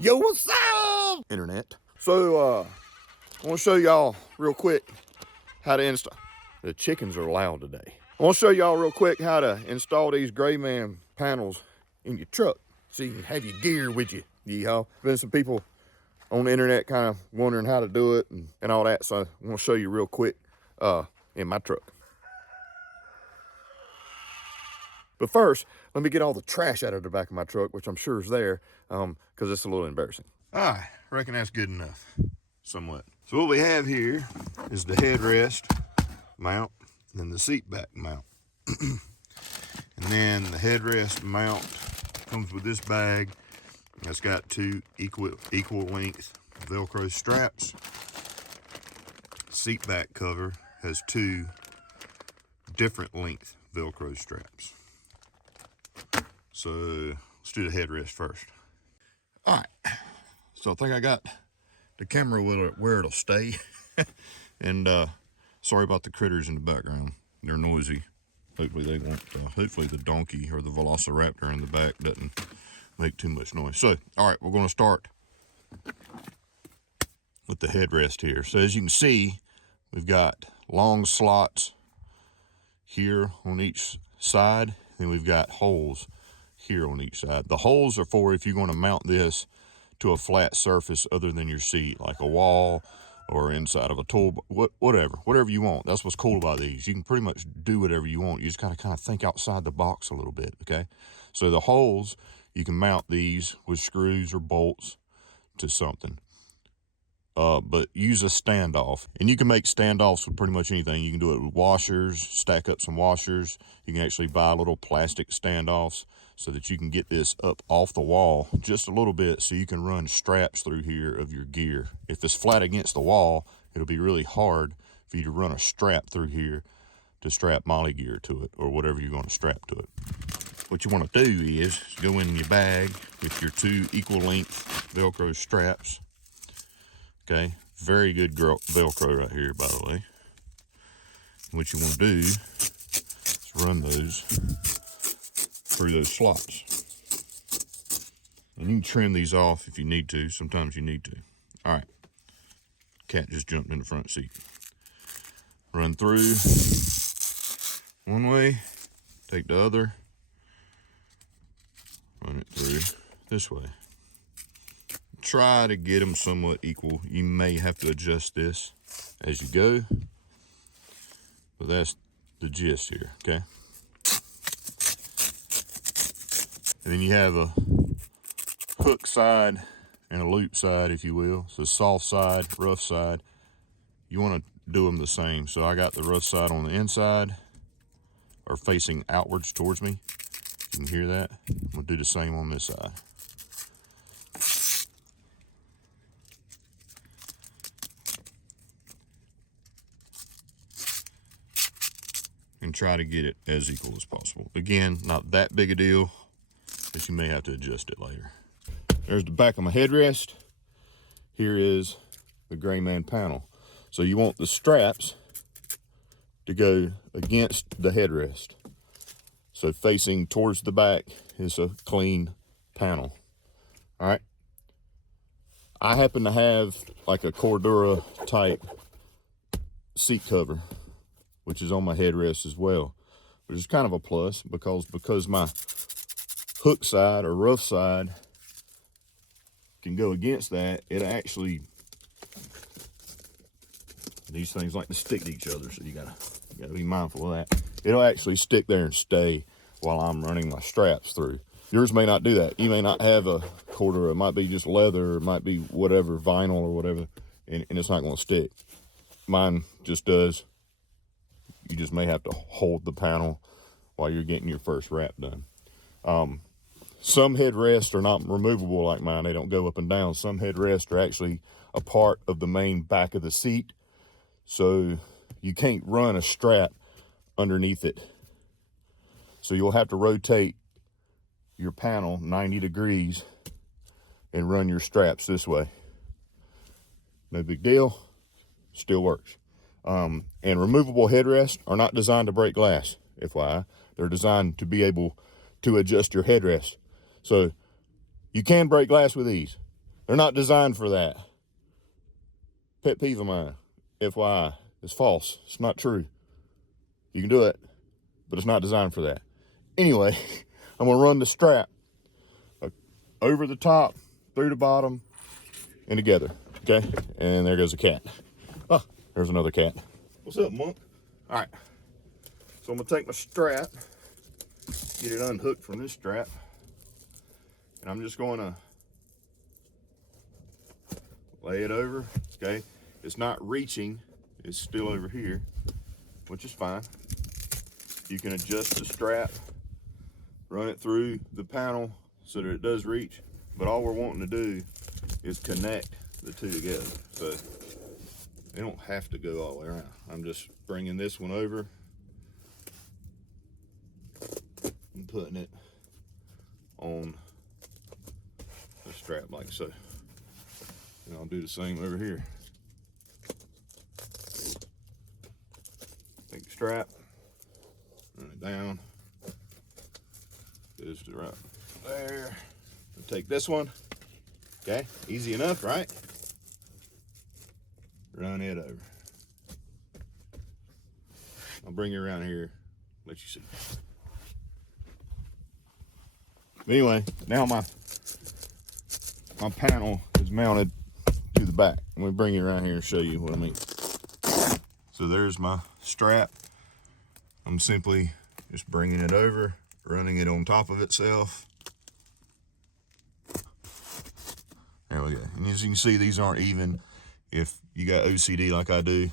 Yo, what's up, internet? So, I want to show y'all real quick how to install. The chickens are loud today. I want to show y'all real quick how to install these Greyman panels in your truck so you can have your gear with you. Yeehaw. Been some people on the internet kind of wondering how to do it and all that, so I want to show you real quick in my truck. But first, let me get all the trash out of the back of my truck, which I'm sure is there, because it's a little embarrassing. I reckon that's good enough, somewhat. So what we have here is the headrest mount and the seat back mount. And then the headrest mount comes with this bag. It's got two equal length Velcro straps. Seat back cover has two different length Velcro straps. So let's do the headrest first. All right, so I think I got the camera where it'll stay. And sorry about the critters in the background. They're noisy. Hopefully they won't, hopefully the donkey or the velociraptor in the back doesn't make too much noise. So, all right, we're gonna start with the headrest here. So as you can see, we've got long slots here on each side, and we've got holes here on each side. The holes are for if you're going to mount this to a flat surface other than your seat, like a wall or inside of a tool, whatever you want. That's what's cool about these. You can pretty much do whatever you want. You just gotta kind of think outside the box a little bit, okay? So the holes, you can mount these with screws or bolts to something. But use a standoff, and you can make standoffs with pretty much anything. You can do it with washers, stack up some washers. You can actually buy little plastic standoffs so that you can get this up off the wall just a little bit so you can run straps through here of your gear. If it's flat against the wall, it'll be really hard for you to run a strap through here to strap Molle gear to it or whatever you're going to strap to it. What you want to do is go in your bag with your two equal length Velcro straps. Okay, very good Velcro right here, by the way. What you want to do is run those through those slots. And you can trim these off if you need to. Sometimes you need to. All right, cat just jumped in the front seat. Run through one way, take the other, run it through this way. Try to get them somewhat equal. You may have to adjust this as you go, but that's the gist here, okay? And then you have a hook side and a loop side, if you will. So soft side, rough side. You want to do them the same. So I got the rough side on the inside, or facing outwards towards me. You can hear that. I'm gonna do the same on this side. And try to get it as equal as possible. Again, not that big a deal, but you may have to adjust it later. There's the back of my headrest. Here is the Greyman panel. So you want the straps to go against the headrest. So facing towards the back is a clean panel. All right. I happen to have like a Cordura type seat cover, which is on my headrest as well, which is kind of a plus because my hook side or rough side can go against that. It actually, these things like to stick to each other, so you gotta be mindful of that. It'll actually stick there and stay while I'm running my straps through. Yours may not do that. You may not have a Cordura. It might be just leather, or it might be whatever, vinyl or whatever, and it's not gonna stick. Mine just does. You just may have to hold the panel while you're getting your first wrap done. Some headrests are not removable like mine. They don't go up and down. Some headrests are actually a part of the main back of the seat. So you can't run a strap underneath it. So you'll have to rotate your panel 90 degrees and run your straps this way. No big deal, still works. And removable headrests are not designed to break glass, FYI. They're designed to be able to adjust your headrest. So you can break glass with these. They're not designed for that. Pet peeve of mine, FYI, it's false. It's not true. You can do it, but it's not designed for that. Anyway, I'm gonna run the strap over the top, through the bottom, and together, okay? And there goes a cat. Oh, there's another cat. What's up, Monk? All right, so I'm gonna take my strap, get it unhooked from this strap, and I'm just gonna lay it over, okay? It's not reaching, it's still over here, which is fine. You can adjust the strap, run it through the panel so that it does reach, but all we're wanting to do is connect the two together. So they don't have to go all the way around. I'm just bringing this one over and putting it on the strap like so. And I'll do the same over here. Take the strap, run it down, goes to right there. I'll take this one, okay? Easy enough, right? Run it over. I'll bring you around here, let you see. But anyway, now my panel is mounted to the back. I'm gonna bring you around here and show you what I mean. So there's my strap. I'm simply just bringing it over, running it on top of itself. There we go. And as you can see, these aren't even. If you got OCD like I do,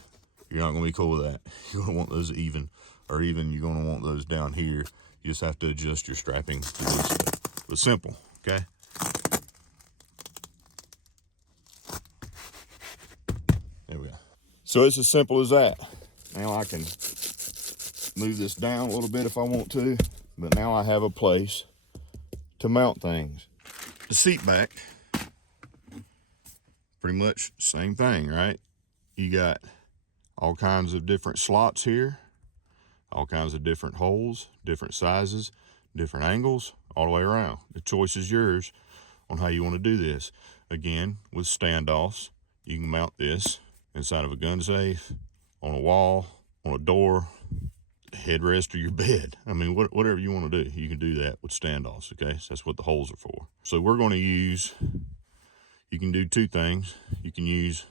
you're not gonna be cool with that. You're gonna want those even, or even you're gonna want those down here. You just have to adjust your strapping to do so. But simple, okay? There we go. So it's as simple as that. Now I can move this down a little bit if I want to, but now I have a place to mount things. The seat back, pretty much same thing, right? You got all kinds of different slots here, all kinds of different holes, different sizes, different angles, all the way around. The choice is yours on how you want to do this. Again, with standoffs, you can mount this inside of a gun safe, on a wall, on a door, a headrest, or your bed. I mean, whatever you want to do, you can do that with standoffs, okay? So that's what the holes are for. So we're going to use, you can do two things. You can use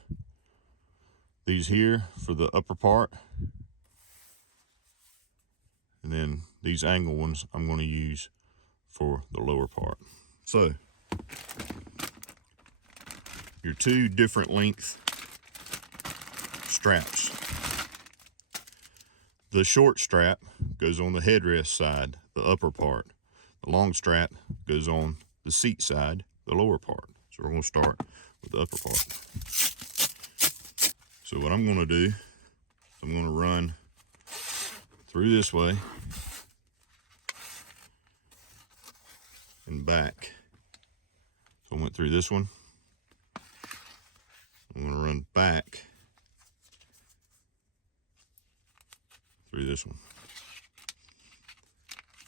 these here for the upper part, and then these angle ones I'm going to use for the lower part. So your two different length straps. The short strap goes on the headrest side, the upper part. The long strap goes on the seat side, the lower part. So we're going to start with the upper part. So what I'm going to do, I'm going to run through this way and back. So I went through this one. I'm going to run back through this one.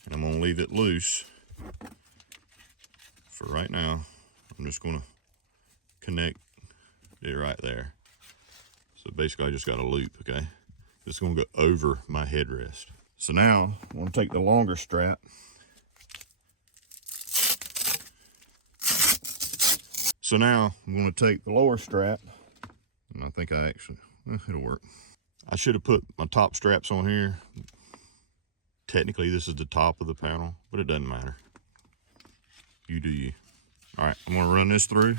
And I'm going to leave it loose for right now. I'm just going to connect it right there. So basically I just got a loop, okay? It's going to go over my headrest. So now I'm going to take the longer strap. So now I'm going to take the lower strap, and I think I actually, it'll work. I should have put my top straps on here. Technically this is the top of the panel, but it doesn't matter. You do you. All right, I'm going to run this through.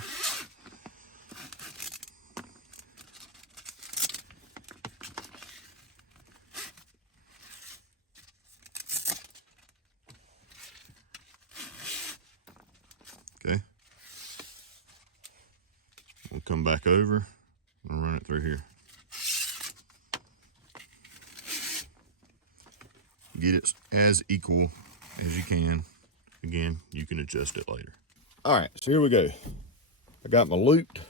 Okay. We'll come back over and run it through here. Get it as equal as you can. Again, you can adjust it later. All right, so here we go. I got my looped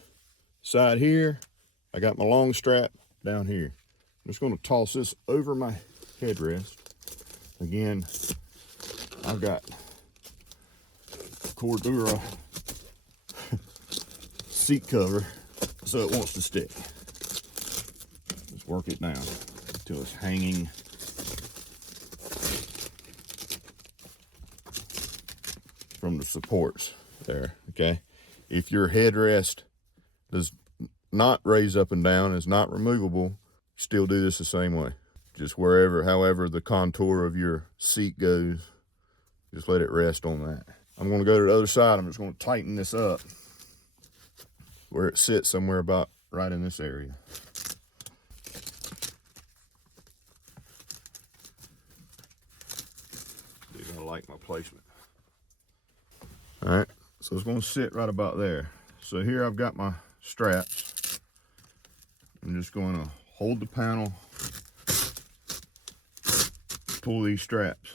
side here. I got my long strap down here. I'm just going to toss this over my headrest. Again, I've got Cordura seat cover so it wants to stick. Just work it down until it's hanging. From the supports there, okay? If your headrest does not raise up and down, is not removable, still do this the same way. Just however the contour of your seat goes, just let it rest on that. I'm gonna go to the other side. I'm just gonna tighten this up where it sits somewhere about right in this area. You're gonna like my placement. All right, so it's gonna sit right about there. So here I've got my straps. I'm just gonna hold the panel, pull these straps.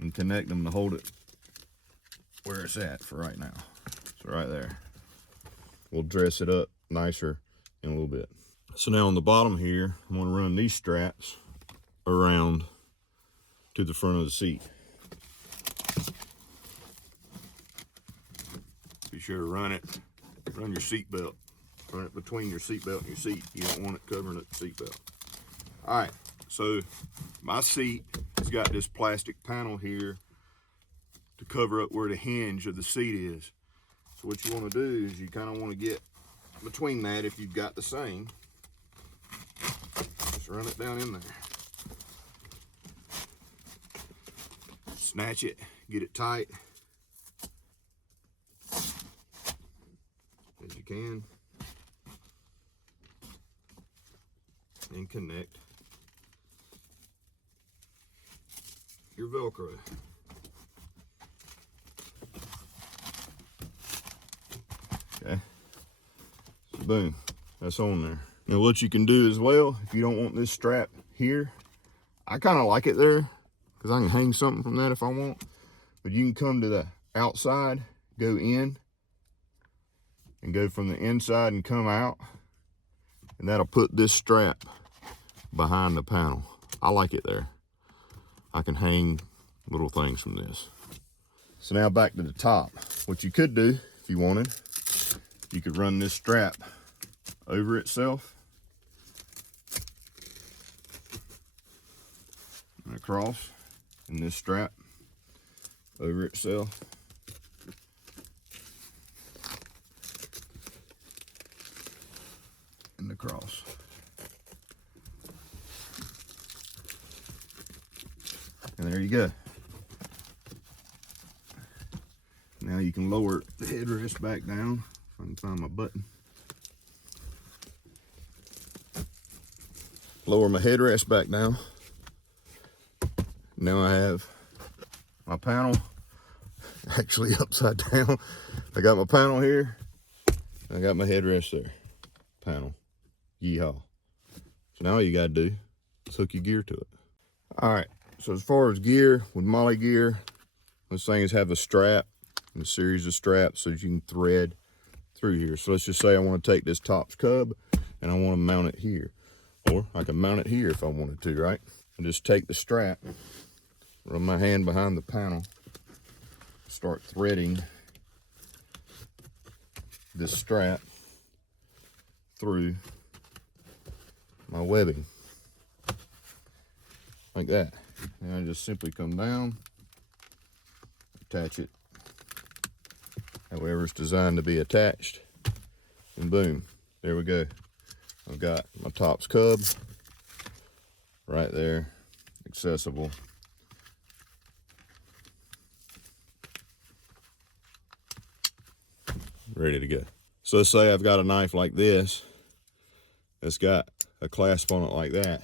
And connect them to hold it where it's at for right now. So right there. We'll dress it up nicer in a little bit. So now on the bottom here, I'm gonna run these straps around to the front of the seat. Be sure to run your seat belt. Run it between your seat belt and your seat. You don't want it covering the seat belt. All right, so my seat has got this plastic panel here to cover up where the hinge of the seat is. So what you want to do is you kind of want to get between that if you've got the same. Just run it down in there. Snatch it, get it tight as you can, and connect your Velcro. Okay, so boom, that's on there. Now what you can do as well, if you don't want this strap here, I kind of like it there because I can hang something from that if I want, but you can come to the outside, go in, and go from the inside and come out, and that'll put this strap behind the panel. I like it there. I can hang little things from this. So now back to the top. What you could do, if you wanted, you could run this strap over itself and across, and this strap over itself. And across. And there you go. Now you can lower the headrest back down. If I can find my button. Lower my headrest back down. Now I have my panel actually upside down. I got my panel here. I got my headrest there. Panel. Yeehaw. So now all you gotta do is hook your gear to it. All right, so as far as gear, with Molle gear, those things have a strap, and a series of straps so that you can thread through here. So let's just say I want to take this Tops Cub and I want to mount it here. Or I can mount it here if I wanted to, right? And just take the strap, run my hand behind the panel, start threading this strap through my webbing like that. And I just simply come down, attach it however it's designed to be attached, and boom, there we go. I've got my Tops Cub right there, accessible. Ready to go. So let's say I've got a knife like this that's got a clasp on it like that.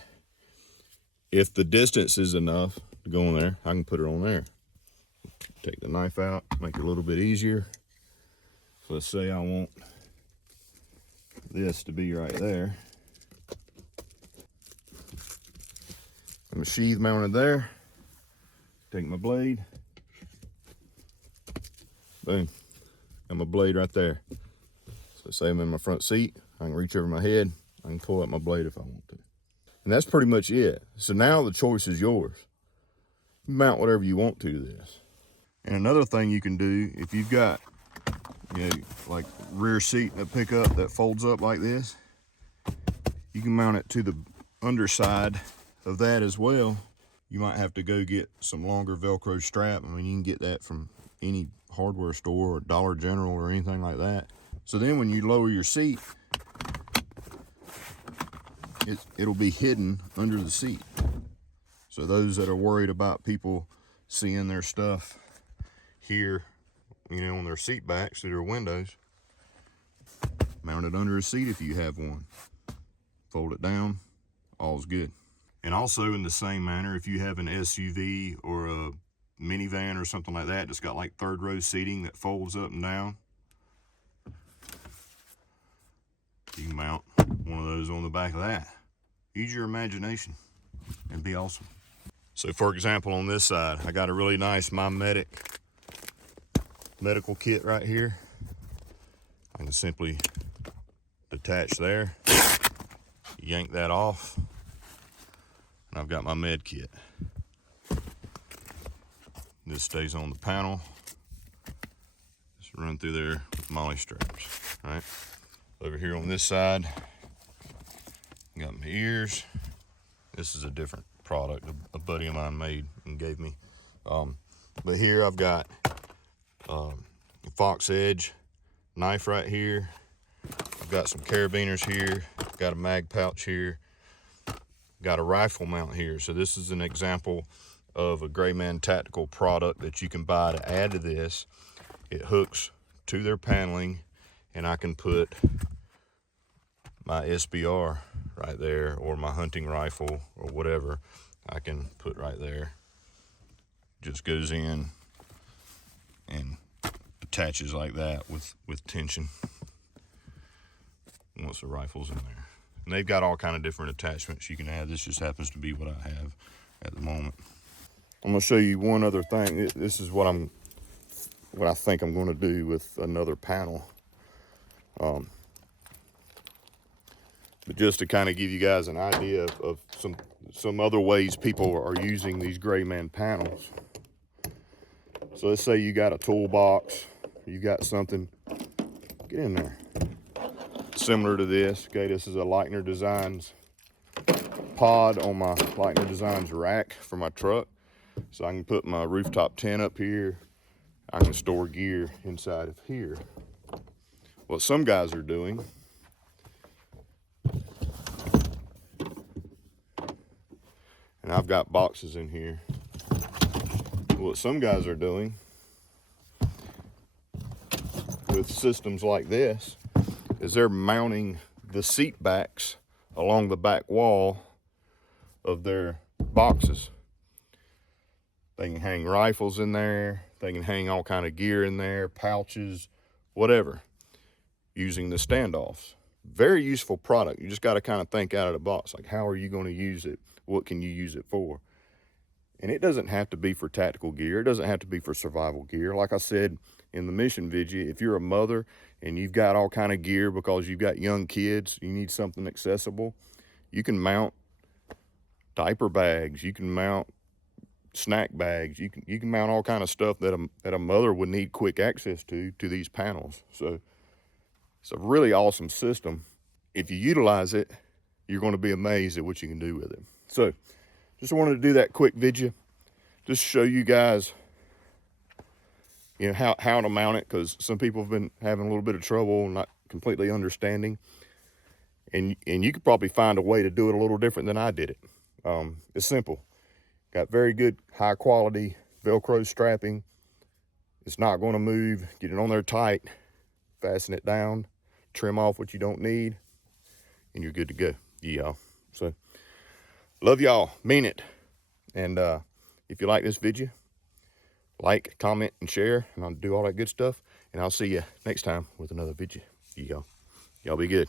If the distance is enough to go on there, I can put it on there. Take the knife out, make it a little bit easier. So let's say I want this to be right there. I'm a sheath mounted there. Take my blade. Boom. Got my blade right there. So say I'm in my front seat, I can reach over my head, I can pull out my blade if I want to. And that's pretty much it. So now the choice is yours. mount whatever you want to this. And another thing you can do, if you've got, you know, like rear seat in a pickup that folds up like this, you can mount it to the underside of that as well. You might have to go get some longer Velcro strap. I mean, you can get that from any hardware store or Dollar General or anything like that. So then when you lower your seat, it'll be hidden under the seat. So those that are worried about people seeing their stuff here, you know, on their seat backs through their windows, mount it under a seat if you have one. Fold it down, all's good. And also in the same manner, if you have an SUV or a minivan or something like that that's got like third row seating that folds up and down, you can mount one of those on the back of that. Use your imagination and be awesome. So for example, on this side, I got a really nice My medical kit right here. I can simply detach there, yank that off, and I've got my med kit. This stays on the panel. Just run through there with Molle straps, right? Over here on this side, got my ears. This is a different product a buddy of mine made and gave me. But here I've got a Fox Edge knife right here. I've got some carabiners here. Got a mag pouch here. Got a rifle mount here. So this is an example of a Greyman tactical product that you can buy to add to this. It hooks to their paneling, and I can put my SBR right there, or my hunting rifle, or whatever I can put right there. Just goes in and attaches like that with tension once the rifle's in there. And they've got all kind of different attachments you can add. This just happens to be what I have at the moment. I'm gonna show you one other thing. This is what I think I'm gonna do with another panel. But just to kind of give you guys an idea of some other ways people are using these Greyman panels. So let's say you got a toolbox, you got something, get in there, similar to this. Okay, this is a Leitner Designs pod on my Leitner Designs rack for my truck. So I can put my rooftop tent up here. I can store gear inside of here. What some guys are doing, and I've got boxes in here. What some guys are doing with systems like this is they're mounting the seat backs along the back wall of their boxes. They can hang rifles in there. They can hang all kind of gear in there, pouches, whatever, using the standoffs. Very useful product. You just got to kind of think out of the box. Like, how are you going to use it? What can you use it for? And it doesn't have to be for tactical gear. It doesn't have to be for survival gear. Like I said in the mission Vidja, if you're a mother and you've got all kind of gear because you've got young kids, you need something accessible, you can mount diaper bags, you can mount snack bags, you can mount all kind of stuff that a mother would need quick access to these panels. So it's a really awesome system. If you utilize it, you're going to be amazed at what you can do with it. So just wanted to do that quick video, just show you guys, you know, how to mount it, because some people have been having a little bit of trouble not completely understanding, and you could probably find a way to do it a little different than I did it. It's simple. Got very good high quality Velcro strapping. It's not going to move. Get it on there tight, fasten it down, trim off what you don't need, and you're good to go. Yeah. So love y'all, mean it. And if you like this video, like, comment, and share, and I'll do all that good stuff. And I'll see you next time with another video. Y'all be good.